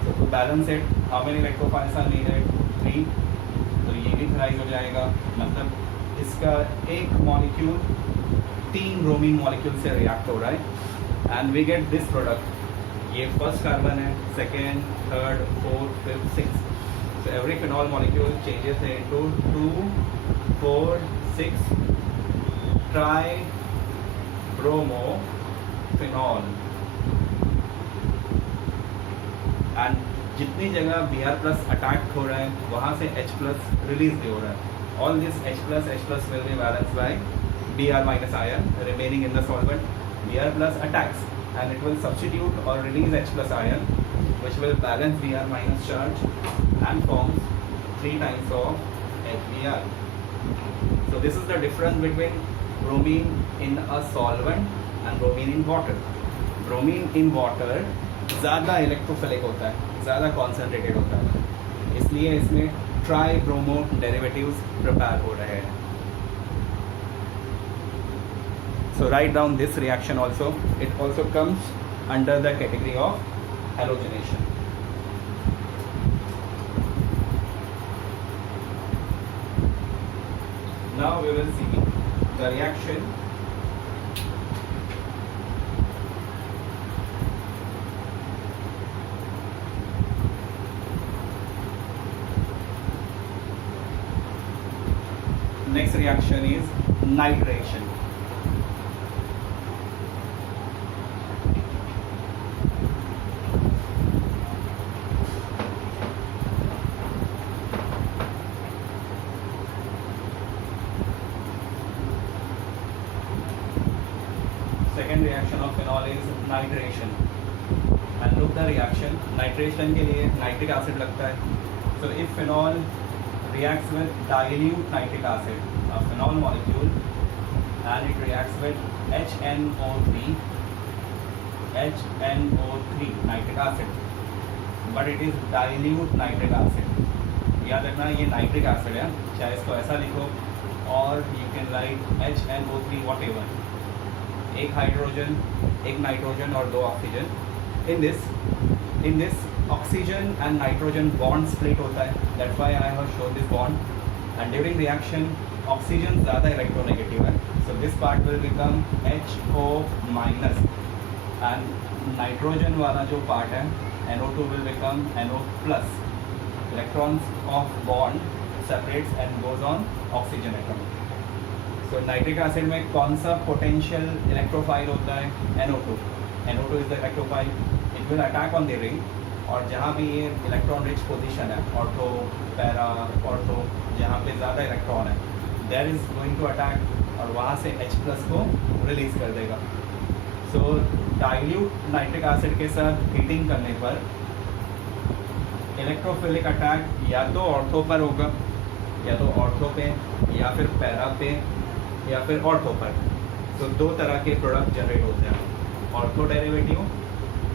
तो to balance it, how many electrophiles are needed? 3। तो ये भी thrice हो जाएगा, मतलब इसका एक मॉलिक्यूल 3 ब्रोमीन मॉलिक्यूल से रिएक्ट हो रहा है and we get this product. ये फर्स्ट कार्बन है, second, third, fourth, fifth, six. So every phenol molecule changes into 2, 4, 6 tribromo-phenol. And जितनी जगह Br+ अटैक हो रहा है वहाँ से H+ रिलीज भी हो रहा है. All this H+ will be balanced by Br- ion remaining in the solvent. Br+ attacks and it will substitute or release H+ ion, which will balance Br- charge and forms 3 times of HBr. So this is the difference between bromine in a solvent and bromine in water. Bromine in water ज़्यादा electrophilic होता है, ज़्यादा concentrated होता है, इसलिए इसमें tribromo derivatives prepare हो रहे हैं. So write down this reaction also. It also comes under the category of halogenation. Now we will see the reaction next reaction is nitration. Second reaction of phenol is nitration. And look the reaction. Nitration के लिए nitric acid लगता है. So if phenol reacts with dilute nitric acid, a phenol molecule, and it reacts with HNO3 nitric acid, but it is dilute nitric acid. याद रखना ये nitric acid है, चाहे इसको ऐसा लिखो और you can write HNO3 whatever. एक हाइड्रोजन, एक नाइट्रोजन और 2 oxygen. In this oxygen and nitrogen bond split होता है. That's why I have shown this bond. And during reaction, oxygen ज़्यादा electronegative है. So this part will become HO- and nitrogen वाला जो part है NO2 will become NO+. Electrons of bond separates and goes on oxygen atom. So nitric acid में कौन सा potential electrophile होता है? NO2. NO2 is the electrophile. It will attack on the ring. और जहाँ भी ये इलेक्ट्रॉन रिच पोजीशन है, ऑर्थो, पैरा, ऑर्थो, जहाँ पे ज़्यादा इलेक्ट्रॉन है, there is going to attack और वहाँ से H+ को रिलीज कर देगा. सो डाइल्यूट नाइट्रिक एसिड के साथ हीटिंग करने पर इलेक्ट्रोफिलिक अटैक या तो ऑर्थो पर होगा, या तो ऑर्थो पे, या फिर पैरा पे, या फिर ऑर्थो पर. तो 2 तरह के प्रोडक्ट जनरेट होते हैं, ortho derivative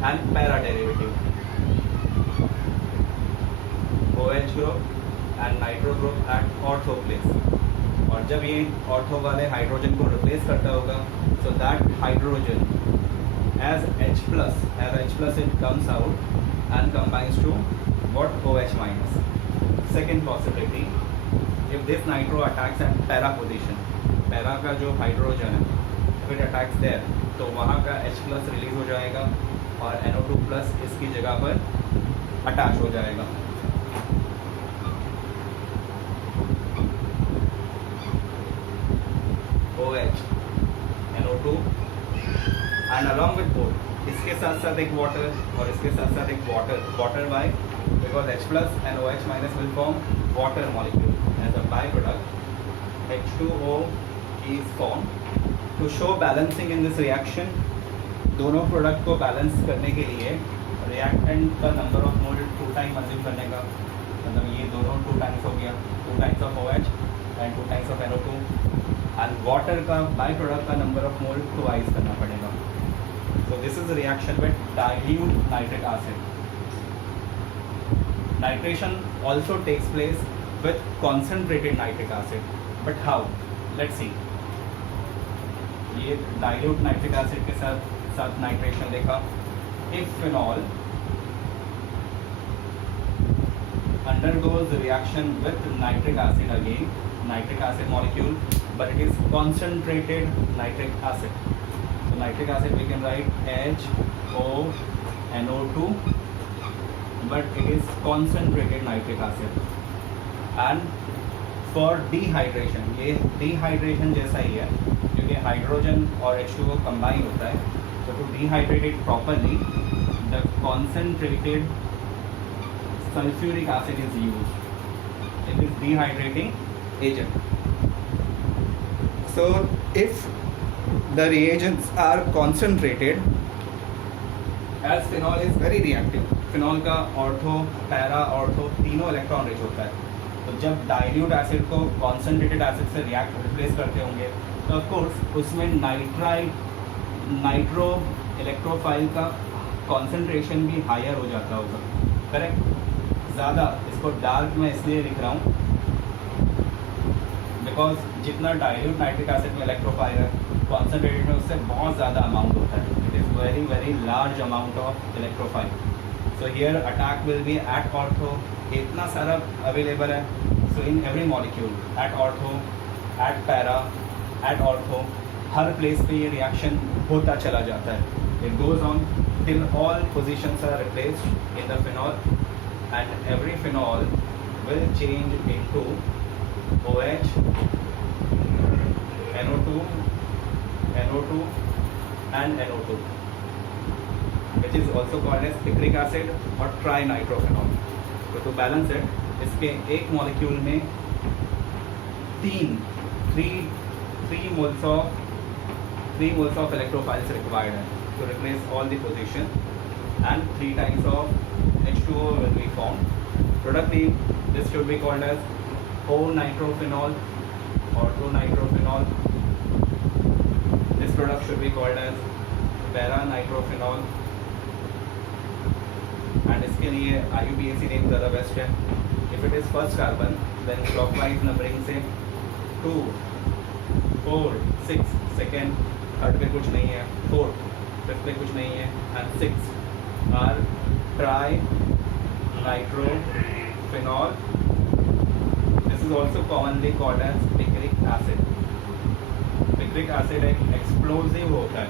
and para derivative. OH group and nitro group at ortho place. और जब ये ऑर्थो वाले हाइड्रोजन को रिप्लेस करता होगा, so that hydrogen as H+, it comes out and combines to what? OH-. Second possibility, if this nitro attacks at para position, para का जो hydrogen है, if it attacks there, तो वहाँ का H+ रिलीज हो जाएगा और NO2+ इसकी जगह पर अटैच हो जाएगा. OH, NO2 and along with both, इसके साथ साथ एक वाटर और इसके साथ साथ एक water bye, because H+ and OH- will form water molecule as a byproduct. H2O is formed. To show balancing in this reaction, दोनों प्रोडक्ट को बैलेंस करने के लिए रिएक्टेंट का number of mole 2 time assume करने का, मतलब ये दोनों 2 टाइम्स हो गया, 2 times of OH and 2 times of NO2. And water का बाई प्रोडक्ट का नंबर ऑफ मोल ट्वाइस करना पड़ेगा. So this is reaction with dilute nitric acid. Nitration also takes place with concentrated nitric acid. But how? Let's see. ये dilute nitric acid के साथ nitration देखा. If phenol undergoes the reaction with nitric acid again, nitric acid molecule, but it is concentrated nitric acid. So nitric acid we can write HONO2 but it is concentrated nitric acid. And for dehydration, ये dehydration जैसा ही है क्योंकि hydrogen और H2O combine होता है. So to dehydrate it properly, the concentrated sulfuric acid is used. It is dehydrating agent. So if the reagents are concentrated, as phenol is very reactive, phenol का ortho, para ortho तीनों electron rich होता है. तो जब dilute acid को concentrated acid से replace करते होंगे तो ऑफ कोर्स उसमें नाइट्रो इलेक्ट्रोफाइल का कॉन्सेंट्रेशन भी हायर हो जाता होगा. करेक्ट. ज़्यादा इसको डार्क में इसलिए लिख रहा हूँ बिकॉज जितना डाइल्यूट नाइट्रिक एसिड में इलेक्ट्रोफाइल है कॉन्सेंट्रेटेड में उससे बहुत ज़्यादा अमाउंट होता है. It is very very large amount of electrophile. So here attack will be at ortho. इतना सारा अवेलेबल है. So in every molecule at ortho, at para, at ortho, हर प्लेस पे ये रिएक्शन होता चला जाता है. It goes on till all positions are replaced in the phenol and every phenol will change into OH, NO2, NO2 and NO2, which is also called as picric acid or trinitrophenol. So to balance it, इसके एक molecule में three moles of electrophiles required है to replace all the position, and 3 times of H2O will be formed. Product name, this should be called as O-nitrophenol or 2-nitrophenol. This product should be called as para-nitrophenol. And इसके लिए IUPAC name ज़्यादा best है. If it is first carbon, then clockwise numbering से 2, 4, 6, second, third पे कुछ नहीं है, 4, fifth पे कुछ नहीं है, and 6 are trinitrophenol. This is also commonly called as picric acid. Picric acid एक explosive होता है.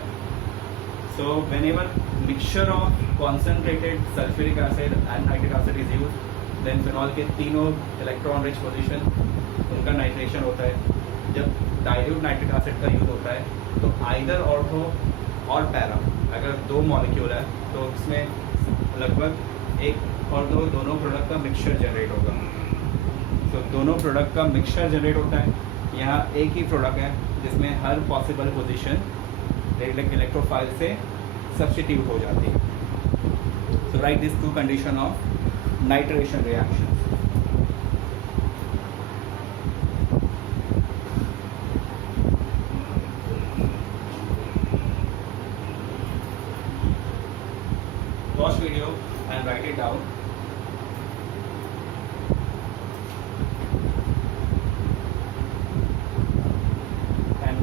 So whenever mixture of concentrated sulfuric acid and nitric acid is used, then phenol के तीनों electron rich position उनका nitration होता है. जब dilute nitric acid का use होता है तो either ऑर्थो और पैरा, अगर 2 मॉलिक्यूल है तो उसमें लगभग एक और दोनों प्रोडक्ट का मिक्सचर जनरेट होगा. तो दोनों प्रोडक्ट का मिक्सचर जनरेट होता है. यहाँ एक ही प्रोडक्ट है जिसमें हर पॉसिबल पोजीशन इलेक्ट्रोफाइल से सब्स्टिट्यूट हो जाती है. So write this 2 condition of nitration reaction. Watch video and write it down.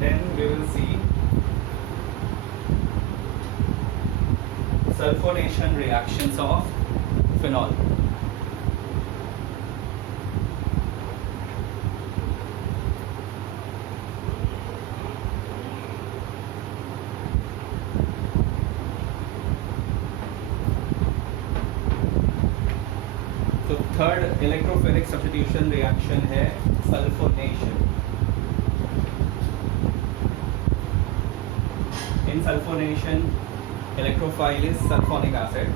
Then we will see sulfonation reactions of phenol. So third electrophilic substitution reaction है sulfonation. In sulfonation, electrophile is sulfonic acid.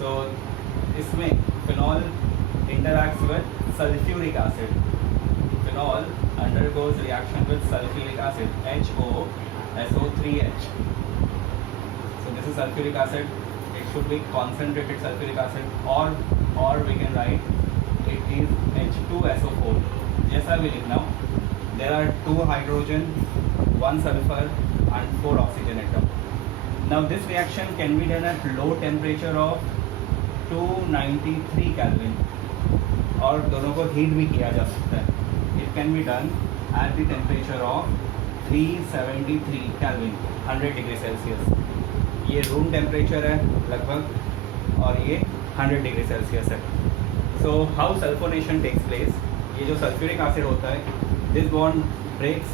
So इसमें phenol interacts with sulfuric acid. Phenol undergoes reaction with sulfuric acid, HOSO3H. So this is sulfuric acid. It should be concentrated sulfuric acid, or we can write it is H2SO4. जैसा भी लिखना हो. There are 2 hydrogen, 1 sulfur and 4 oxygen atom. Now this reaction can be done at low temperature of 293 Kelvin, और दोनों को heat भी किया जा सकता है. It can be done at the temperature of 373 Kelvin, 100 degree Celsius. ये रूम टेम्परेचर है लगभग और ये 100 डिग्री सेल्सियस है. So how sulfonation takes place? ये जो सल्फ्यूरिक एसिड होता है, this bond breaks,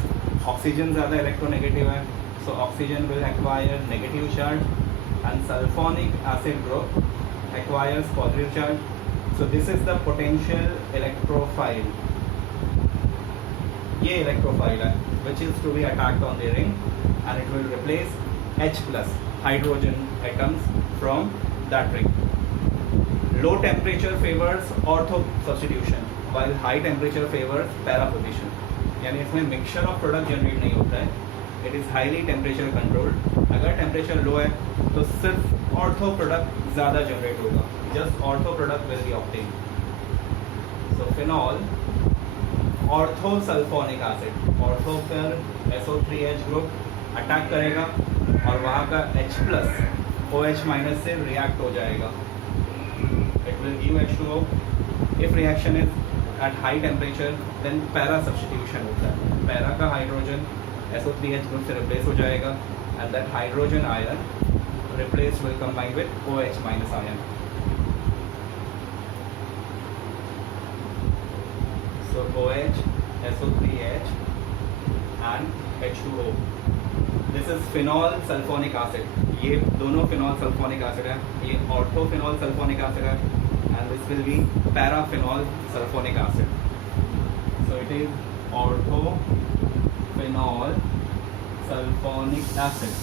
ऑक्सीजन ज़्यादा इलेक्ट्रोनेगेटिव है, so oxygen will acquire negative charge and sulfonic acid group acquires positive charge. So this is the potential electrophile. ये electrophile है, which is to be attacked on the ring, and it will replace H plus hydrogen atoms from that ring. Low temperature favors ortho substitution, while high temperature favors para position. यानी इसमें mixture of product generate नहीं होता है, it is highly temperature controlled. अगर temperature low है तो सिर्फ ortho product ज़्यादा जनरेट होगा, just ortho product will be obtain. So phenol ortho sulphonic acid, ortho पर SO3H ग्रुप अटैक करेगा और वहाँ का H प्लस OH माइनस से रिएक्ट हो जाएगा. It will give H2O. If reaction is at high temperature then para substitution होता है. para का हाइड्रोजन SO3H ग्रुप से रिप्लेस हो जाएगा and that hydrogen ion replaced will combine with OH minus ion. So OH, SO3H and H2O. This is phenol sulfonic acid. ये दोनों phenol sulfonic acid है, ये orthophenol sulfonic acid है, and this will be paraphenol sulfonic acid. So it is orthophenol sulfonic acid,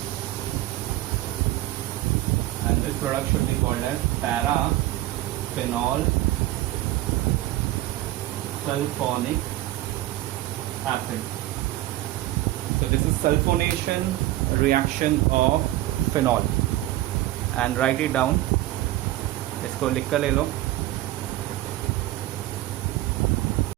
and this product should be called as paraphenol sulfonic acid. So this is sulfonation reaction of phenol, and write it down. इसको लिख कर ले लो.